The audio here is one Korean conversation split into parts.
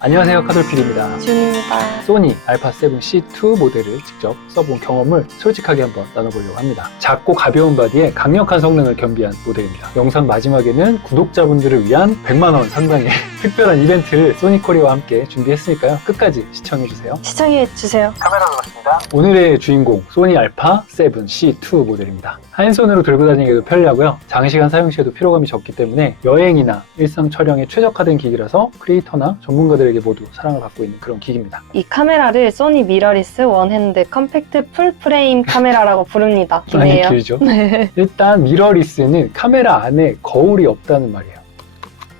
안녕하세요, 카돌필입니다. 준입니다. 소니 α7C2 모델을 직접 써본 경험을 솔직하게 한번 나눠보려고 합니다. 작고 가벼운 바디에 강력한 성능을 겸비한 모델입니다. 영상 마지막에는 구독자분들을 위한 100만원 상당의 특별한 이벤트를 소니코리아와 함께 준비했으니까요. 끝까지 시청해주세요. 시청해주세요. 카메라로 봤습니다. 오늘의 주인공 소니 α7C2 모델입니다. 한 손으로 들고 다니기도 편리하고요. 장시간 사용 시에도 피로감이 적기 때문에 여행이나 일상 촬영에 최적화된 기기라서 크리에이터나 전문가들에게 모두 사랑을 받고 있는 그런 기기입니다. 이 카메라를 소니 미러리스 원핸드 컴팩트 풀프레임 카메라라고 부릅니다. 많이 기네요. 길죠? 네. 일단 미러리스는 카메라 안에 거울이 없다는 말이에요.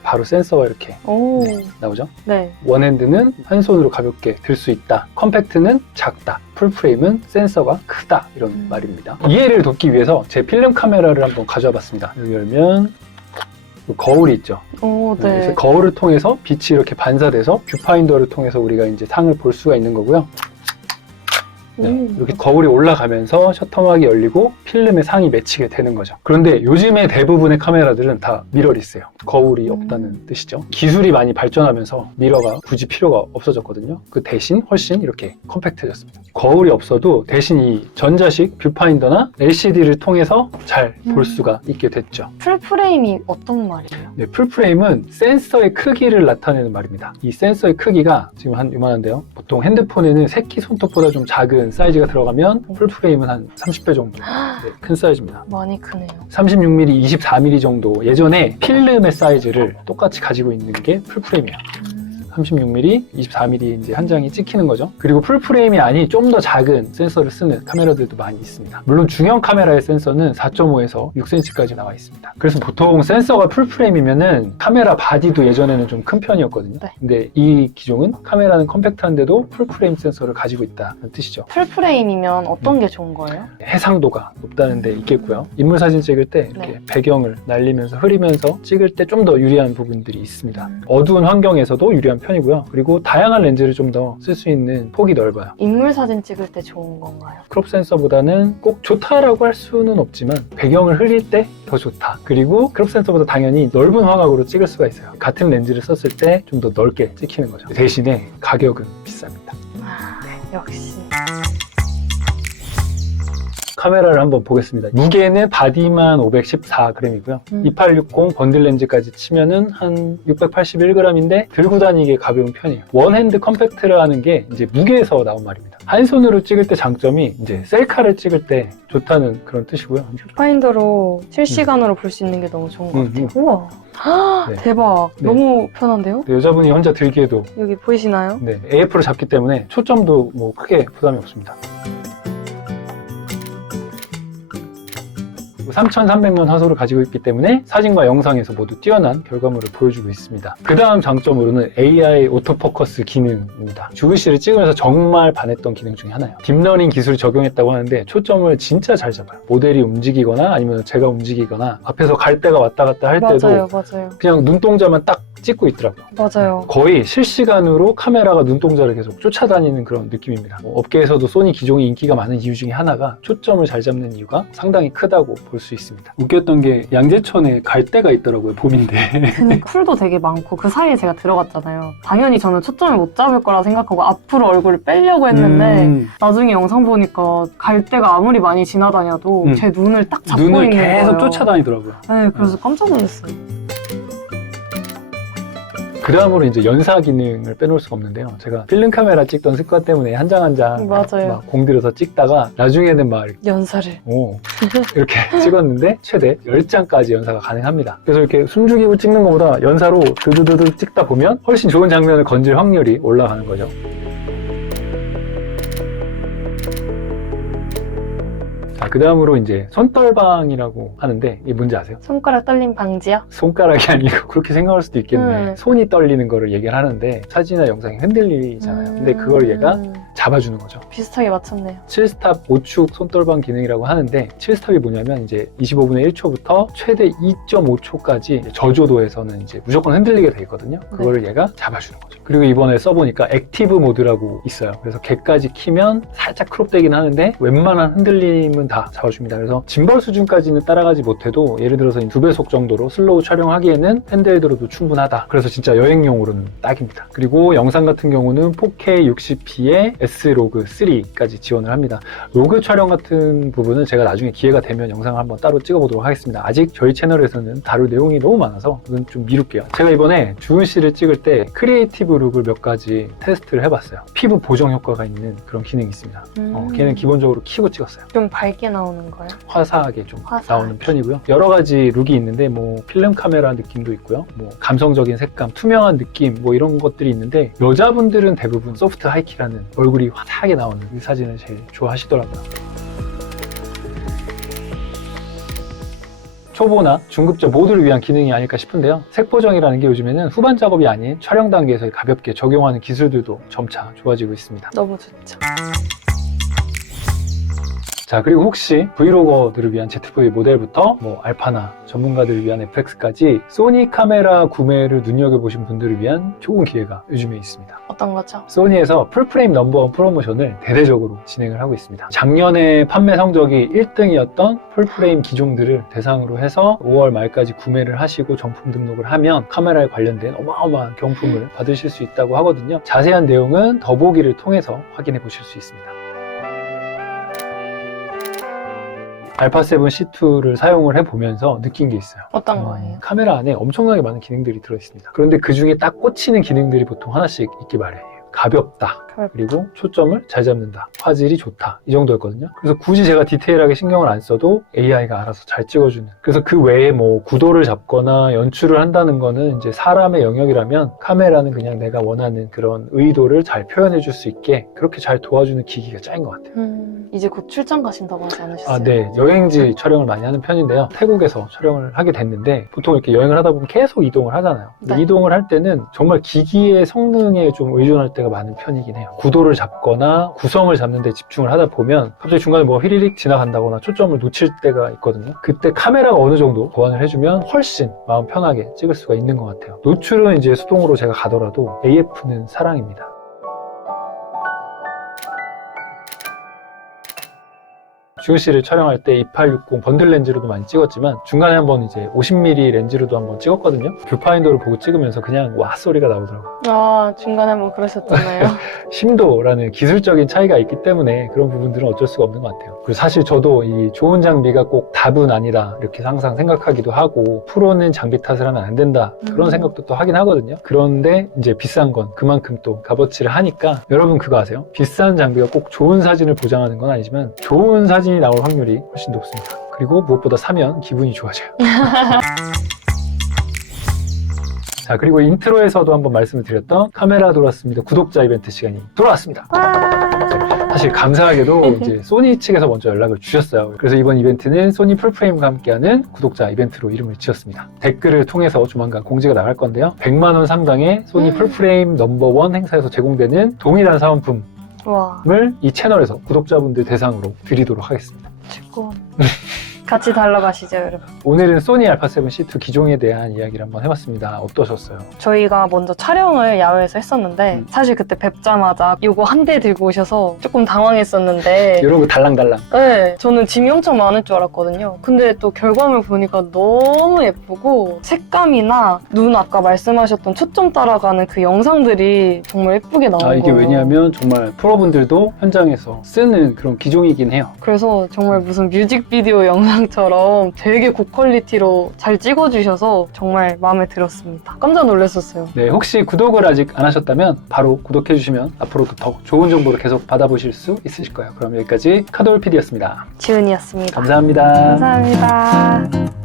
바로 센서가 이렇게 오. 나오죠? 네. 원핸드는 한 손으로 가볍게 들 수 있다. 컴팩트는 작다. 풀프레임은 센서가 크다. 이런 말입니다. 이해를 돕기 위해서 제 필름 카메라를 한번 가져와 봤습니다. 여기 열면 거울이 있죠. 오, 네. 그래서 거울을 통해서 빛이 이렇게 반사돼서 뷰파인더를 통해서 우리가 이제 상을 볼 수가 있는 거고요. 네, 이렇게 거울이 올라가면서 셔터막이 열리고 필름에 상이 맺히게 되는 거죠. 그런데 요즘에 대부분의 카메라들은 다 미러리스예요. 거울이 없다는 뜻이죠. 기술이 많이 발전하면서 미러가 굳이 필요가 없어졌거든요. 그 대신 훨씬 이렇게 컴팩트해졌습니다. 거울이 없어도 대신 이 전자식 뷰파인더나 LCD를 통해서 잘 볼 수가 있게 됐죠. 풀프레임이 어떤 말이에요? 네, 풀프레임은 센서의 크기를 나타내는 말입니다. 이 센서의 크기가 지금 한 요만한데요. 보통 핸드폰에는 새끼 손톱보다 좀 작은 사이즈가 들어가면 풀프레임은 한 30배 정도 큰 사이즈입니다. 많이 크네요. 36mm, 24mm 정도 예전에 필름의 사이즈를 똑같이 가지고 있는 게 풀프레임이에요. 36mm, 24mm 이제 한 장이 찍히는 거죠. 그리고 풀프레임이 아닌 좀 더 작은 센서를 쓰는 카메라들도 많이 있습니다. 물론 중형 카메라의 센서는 4.5에서 6cm까지 나와 있습니다. 그래서 보통 센서가 풀프레임이면은 카메라 바디도 예전에는 좀 큰 편이었거든요. 네. 근데 이 기종은 카메라는 컴팩트한데도 풀프레임 센서를 가지고 있다는 뜻이죠. 풀프레임이면 어떤 게 좋은 거예요? 해상도가 높다는 데 있겠고요. 인물 사진 찍을 때 이렇게 네. 배경을 날리면서 흐리면서 찍을 때 좀 더 유리한 부분들이 있습니다. 어두운 환경에서도 유리한 편이고요. 그리고 다양한 렌즈를 좀 더 쓸 수 있는 폭이 넓어요. 인물 사진 찍을 때 좋은 건가요? 크롭 센서보다는 꼭 좋다라고 할 수는 없지만 배경을 흐릴 때 더 좋다. 그리고 크롭 센서보다 당연히 넓은 화각으로 찍을 수가 있어요. 같은 렌즈를 썼을 때 좀 더 넓게 찍히는 거죠. 대신에 가격은 비쌉니다. 역시. 카메라를 한번 보겠습니다. 무게는 바디만 514g이고요. 2860 번들 렌즈까지 치면은 한 681g인데 들고 다니기에 가벼운 편이에요. 원핸드 컴팩트라는 게 이제 무게에서 나온 말입니다. 한 손으로 찍을 때 장점이 이제 셀카를 찍을 때 좋다는 그런 뜻이고요. 뷰파인더로 실시간으로 볼 수 있는 게 너무 좋은 것 같아요. 우와. 네. 대박. 네. 너무 편한데요? 네, 여자분이 혼자 들기에도 여기 보이시나요? 네, AF를 잡기 때문에 초점도 뭐 크게 부담이 없습니다. 3300만 화소를 가지고 있기 때문에 사진과 영상에서 모두 뛰어난 결과물을 보여주고 있습니다. 그 다음 장점으로는 AI 오토포커스 기능입니다. 주글씨를 찍으면서 정말 반했던 기능 중에 하나예요. 딥러닝 기술을 적용했다고 하는데 초점을 진짜 잘 잡아요. 모델이 움직이거나 아니면 제가 움직이거나 앞에서 갈 데가 왔다 갔다 할 때도 맞아요. 그냥 눈동자만 딱 찍고 있더라고요. 맞아요. 거의 실시간으로 카메라가 눈동자를 계속 쫓아다니는 그런 느낌입니다. 업계에서도 소니 기종이 인기가 많은 이유 중에 하나가 초점을 잘 잡는 이유가 상당히 크다고 볼 수 있습니다. 웃겼던 게 양재천에 갈 데가 있더라고요, 봄인데. 풀도 되게 많고 그 사이에 제가 들어갔잖아요. 당연히 저는 초점을 못 잡을 거라 생각하고 앞으로 얼굴을 빼려고 했는데 나중에 영상 보니까 갈 데가 아무리 많이 지나다녀도 제 눈을 딱 잡고 눈을 있는 계속 거예요. 쫓아다니더라고요. 네, 그래서 깜짝 놀랐어요. 그 다음으로 이제 연사 기능을 빼놓을 수가 없는데요. 제가 필름 카메라 찍던 습관 때문에 한 장 한 장 맞아요. 막 공들여서 찍다가 나중에는 막 연사를. 이렇게 찍었는데 최대 10장까지 연사가 가능합니다. 그래서 이렇게 숨죽이고 찍는 것보다 연사로 드드드드 찍다 보면 훨씬 좋은 장면을 건질 확률이 올라가는 거죠. 자, 그 다음으로 이제 손떨방이라고 하는데 이게 뭔지 아세요? 손가락 떨림 방지요? 손가락이 아니고 그렇게 생각할 수도 있겠네. 네. 손이 떨리는 거를 얘기를 하는데 사진이나 영상이 흔들리잖아요. 근데 그걸 얘가 잡아주는 거죠. 비슷하게 맞췄네요. 7스탑 5축 손떨방 기능이라고 하는데 7스탑이 뭐냐면 이제 25분의 1초부터 최대 2.5초까지 저조도에서는 이제 무조건 흔들리게 돼 있거든요. 그거를 얘가 잡아주는 거죠. 그리고 이번에 써보니까 액티브 모드라고 있어요. 그래서 걔까지 키면 살짝 크롭되긴 하는데 웬만한 흔들림은 다 다 잡아줍니다. 그래서 짐벌 수준까지는 따라가지 못해도 예를 들어서 2배속 정도로 슬로우 촬영하기에는 핸드헬드로도 충분하다. 그래서 진짜 여행용으로는 딱입니다. 그리고 영상 같은 경우는 4K 60p에 S-Log 3까지 지원을 합니다. 로그 촬영 같은 부분은 제가 나중에 기회가 되면 영상을 한번 따로 찍어보도록 하겠습니다. 아직 저희 채널에서는 다룰 내용이 너무 많아서 그건 좀 미룰게요. 제가 이번에 주은 씨를 찍을 때 크리에이티브 룩을 몇 가지 테스트를 해봤어요. 피부 보정 효과가 있는 그런 기능이 있습니다. 걔는 기본적으로 켜고 찍었어요. 좀 밝게 나오는 거예요? 화사하게 좀 화사하게. 나오는 편이고요. 여러 가지 룩이 있는데 뭐 필름 카메라 느낌도 있고요. 뭐 감성적인 색감, 투명한 느낌 뭐 이런 것들이 있는데 여자분들은 대부분 소프트 하이키라는 얼굴이 화사하게 나오는 이 사진을 제일 좋아하시더라고요. 초보나 중급자 모두를 위한 기능이 아닐까 싶은데요. 색 보정이라는 게 요즘에는 후반 작업이 아닌 촬영 단계에서 가볍게 적용하는 기술들도 점차 좋아지고 있습니다. 너무 좋죠. 자, 그리고 혹시 브이로거들을 위한 ZV 모델부터 뭐 알파나 전문가들을 위한 FX까지 소니 카메라 구매를 눈여겨보신 분들을 위한 좋은 기회가 요즘에 있습니다. 어떤 거죠? 소니에서 풀프레임 넘버원 프로모션을 대대적으로 진행을 하고 있습니다. 작년에 판매 성적이 1등이었던 풀프레임 기종들을 대상으로 해서 5월 말까지 구매를 하시고 정품 등록을 하면 카메라에 관련된 어마어마한 경품을 받으실 수 있다고 하거든요. 자세한 내용은 더보기를 통해서 확인해 보실 수 있습니다. 알파7 C2를 사용을 해보면서 느낀 게 있어요. 어떤 거예요? 카메라 안에 엄청나게 많은 기능들이 들어있습니다. 그런데 그 중에 딱 꽂히는 기능들이 보통 하나씩 있기 마련이에요. 가볍다. 그리고 초점을 잘 잡는다. 화질이 좋다. 이 정도였거든요. 그래서 굳이 제가 디테일하게 신경을 안 써도 AI가 알아서 잘 찍어주는. 그래서 그 외에 뭐 구도를 잡거나 연출을 한다는 거는 이제 사람의 영역이라면 카메라는 그냥 내가 원하는 그런 의도를 잘 표현해 줄 수 있게 그렇게 잘 도와주는 기기가 짱인 것 같아요. 이제 곧 출장 가신다고 하지 않으셨어요? 아, 네. 여행지 촬영을 많이 하는 편인데요. 태국에서 촬영을 하게 됐는데 보통 이렇게 여행을 하다 보면 계속 이동을 하잖아요. 근데 네. 이동을 할 때는 정말 기기의 성능에 좀 의존할 때가 많은 편이긴 해요. 구도를 잡거나 구성을 잡는 데 집중을 하다 보면 갑자기 중간에 뭐 휘리릭 지나간다거나 초점을 놓칠 때가 있거든요. 그때 카메라가 어느 정도 보완을 해주면 훨씬 마음 편하게 찍을 수가 있는 것 같아요. 노출은 이제 수동으로 제가 가더라도 AF는 사랑입니다. 주은 씨를 촬영할 때 2860 번들 렌즈로도 많이 찍었지만 중간에 한번 이제 50mm 렌즈로도 한번 찍었거든요. 뷰파인더를 보고 찍으면서 그냥 와 소리가 나오더라고요. 아, 중간에 한번 그러셨잖아요. 심도라는 기술적인 차이가 있기 때문에 그런 부분들은 어쩔 수가 없는 것 같아요. 그리고 사실 저도 이 좋은 장비가 꼭 답은 아니다 이렇게 항상 생각하기도 하고 프로는 장비 탓을 하면 안 된다 그런 생각도 또 하긴 하거든요. 그런데 이제 비싼 건 그만큼 또 값어치를 하니까 여러분 그거 아세요? 비싼 장비가 꼭 좋은 사진을 보장하는 건 아니지만 좋은 사진이 나올 확률이 훨씬 높습니다. 그리고 무엇보다 사면 기분이 좋아져요. 자, 그리고 인트로에서도 한번 말씀을 드렸던 카메라 돌았습니다. 구독자 이벤트 시간이 돌아왔습니다. 사실 감사하게도 이제 소니 측에서 먼저 연락을 주셨어요. 그래서 이번 이벤트는 소니 풀프레임과 함께하는 구독자 이벤트로 이름을 지었습니다. 댓글을 통해서 조만간 공지가 나갈 건데요. 100만 원 상당의 소니 풀프레임 넘버원 행사에서 제공되는 동일한 사은품을 와, 이 채널에서 구독자분들 대상으로 드리도록 하겠습니다. 축구. 같이 달러 가시죠, 여러분. 오늘은 소니 알파7 C2 기종에 대한 이야기를 한번 해봤습니다. 어떠셨어요? 저희가 먼저 촬영을 야외에서 했었는데 사실 그때 뵙자마자 이거 한 대 들고 오셔서 조금 당황했었는데 이런 거 달랑달랑. 네, 저는 짐이 엄청 많을 줄 알았거든요. 근데 또 결과물 보니까 너무 예쁘고 색감이나 눈 아까 말씀하셨던 초점 따라가는 그 영상들이 정말 예쁘게 나온 거예요. 이게 왜냐하면 정말 프로분들도 현장에서 쓰는 그런 기종이긴 해요. 그래서 정말 무슨 뮤직비디오 영상처럼 되게 고퀄리티로 잘 찍어주셔서 정말 마음에 들었습니다. 깜짝 놀랐었어요. 네, 혹시 구독을 아직 안 하셨다면 바로 구독해주시면 앞으로도 더 좋은 정보를 계속 받아보실 수 있으실 거예요. 그럼 여기까지 카돌 PD였습니다. 지은이었습니다. 감사합니다. 감사합니다.